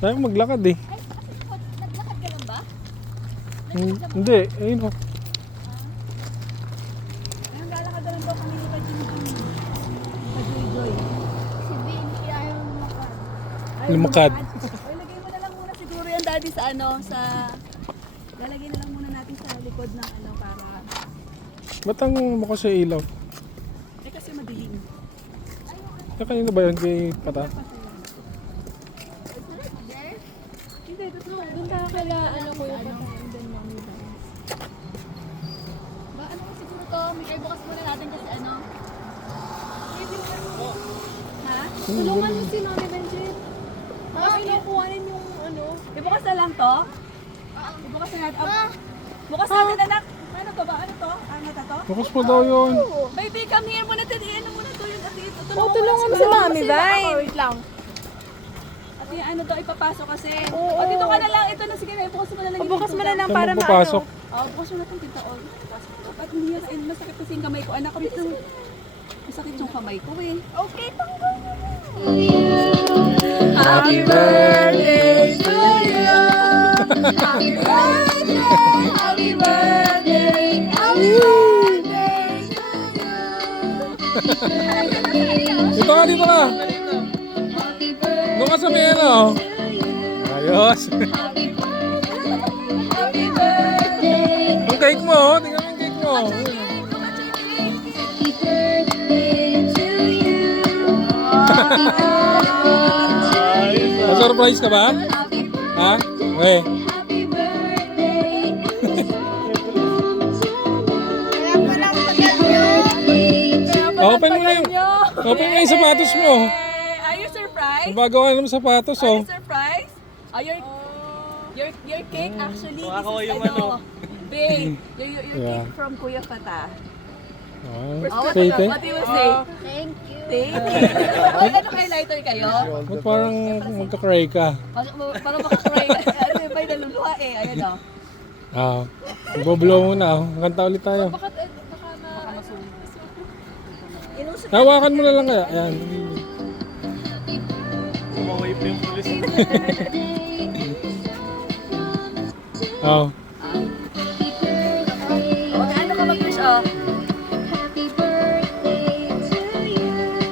Tayo maglakad eh. Ay, naglakad ka lang ba? Hindi, ayun o. Ayun, lalakad na lang daw kami kay Jimmy. Joy. Si Vinci ayaw lumakad. Lumakad. Ay, lagay mo na lang muna siguro yan daddy sa ano, sa... Lalagay na lang muna natin sa likod ng ano para... Ba't ang mukha sa ilaw? Eh kasi madilim. Kanina ba yun kay Pata? Hindi, totoo. Doon tayo kala, ano ko yung ba, ano ko siguro to? May bukas muna natin kasi ano? Ha? Tulungan mo si Mami Benjit. Kasi nakuhanin yung ano. Ibukas na lang to? Ibukas na natin. Bukas natin anak. Ano to ba? Ano to? Ano to? Bukas pa daw yun. Baby, come here muna to. Ano muna to yung ati. Tulungan mo si Mami, Bay. Wait lang. At yung ano to, ipapasok kasi. O dito ka na lang. Ito na sige, bukas mo na lang. Bukas mo na lang Saan para mo papasok? Bukas mo na itong tintaon. At hindi yan, masakit kasi yung kamay ko. Anak, masakit yung kamay ko eh. Okay, panggaw na lang. Happy birthday to you. Happy birthday, happy birthday, happy birthday to you. Dito ka, dito ka. Doon ka sa may ano. Ayos. Happy birthday. Ang cake mo, oh. Tingnan mo yung cake mo. Na-surprise ka ba? Ha? Okay. Open mo na yung, open mo yung sapatos mo. Are you surprised? Bago ka naman sapatos, Are oh. you surprised? Your cake actually this is yung babe, your Yeah. cake from Kuya Pata. Oh, say thank. What do you say? Thank you. Thank you. Ano kayo lighter kayo? Ba't parang magka-cry ka? Para makakry. Ano yung ba'y naluluha eh? Ayan o. Ah, magboblow muna, oh. Kanta ulit tayo. Baka na... Inusok Hawakan mo na lang kaya. Ayan. Kumaway pa yung pulis. Oh. ano ka mag-wish o?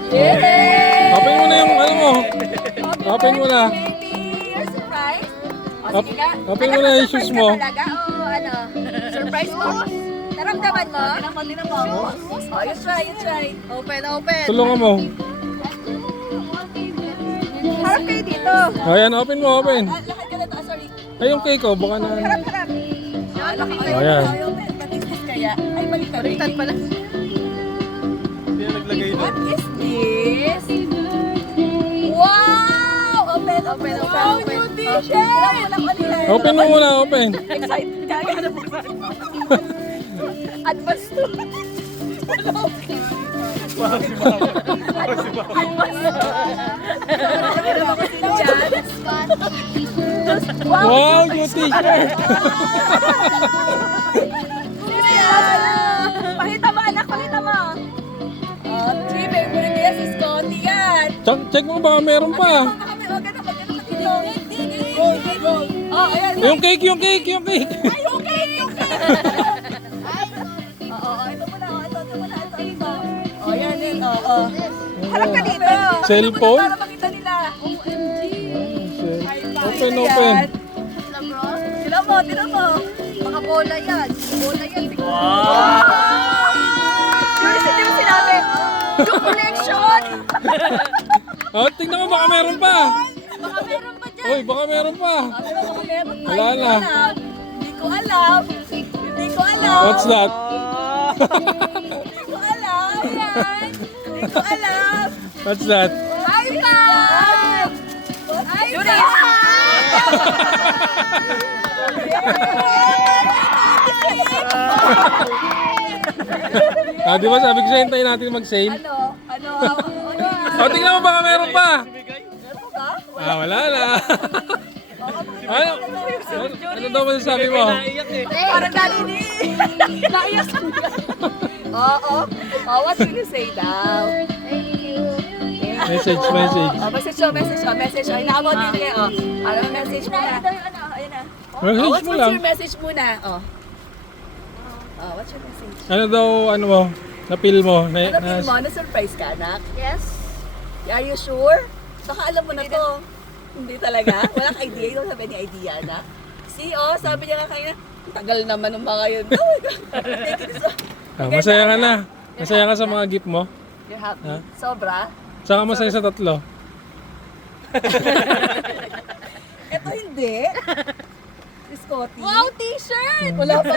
Yay! Open mo na yung ano mo. Open mo na. Baby, you're surprised? O Op- sige nga. open mo na yung shoes mo. Talaga o ano? Surprise mo? Naramdaman mo? Tinan mo. Oh, you try. Open. Tulungan mo. Harap kayo dito. Ayan, open mo, open. Lakad ka na to. Sorry. Ay, yung cake ko, baka na. Harap. Oh, yan. Batistis kaya. Ay, baliktad pala. Hindi na naglagay doon. What is this? Wow! Open. Wow, new t-shirt! Open mo muna, open. Excited ka na po. Advance to. Wow, yung t-shirt. Pakita mo anak, pakita mo. Oh, three favorite niya si Scotty yan. Check mo baka meron pa. Oh, ayan. Yung cake. Ay, yung cake. Oo, ito muna. Ito. Oh, yan. Oo. Harap ka dito. Cellphone? Para makita nila. Open. Tinan mo. Baka bola yan. Siguro. Wow! Hindi mo sinabi. Yung collection. Oh, tingnan mo baka meron pa. Baka meron pa dyan. Uy, baka meron pa. Baka meron pa. Wala na. Hindi ko alam. What's that? Hindi ko alam. Yan. Hindi ko alam. What's that? iPad! Ah, di ba sabi ko sa'yo, hintayin natin mag-save? Ano? Oh, tingnan mo baka meron pa. Meron ka? Ah, wala na. Ano? Ano daw masasabi mo? Naiyak eh. Parang nalini. Naiyak Oo. What will you say daw? Thank you. Message. Message. Ay, naabot din kayo. Ano, message muna. Ayun na. Message mo lang. What's your message muna? What's your message? Ano daw, ano mo? Na-feel mo? Ano feel mo? Na-surprise ka, anak? Yes. Are you sure? Baka alam mo na to. Hindi talaga? Wala kang idea? You don't have any idea, anak? See, sabi niya nga kanina, tagal naman ng mga yun. Oh my God. Thank you so Masaya ka na. Masaya ka sa mga gift mo. You're happy? Ha? Sobra? Saka masaya sa tatlo. Ito hindi. Si Scotty. Wow, t-shirt! Wala pa.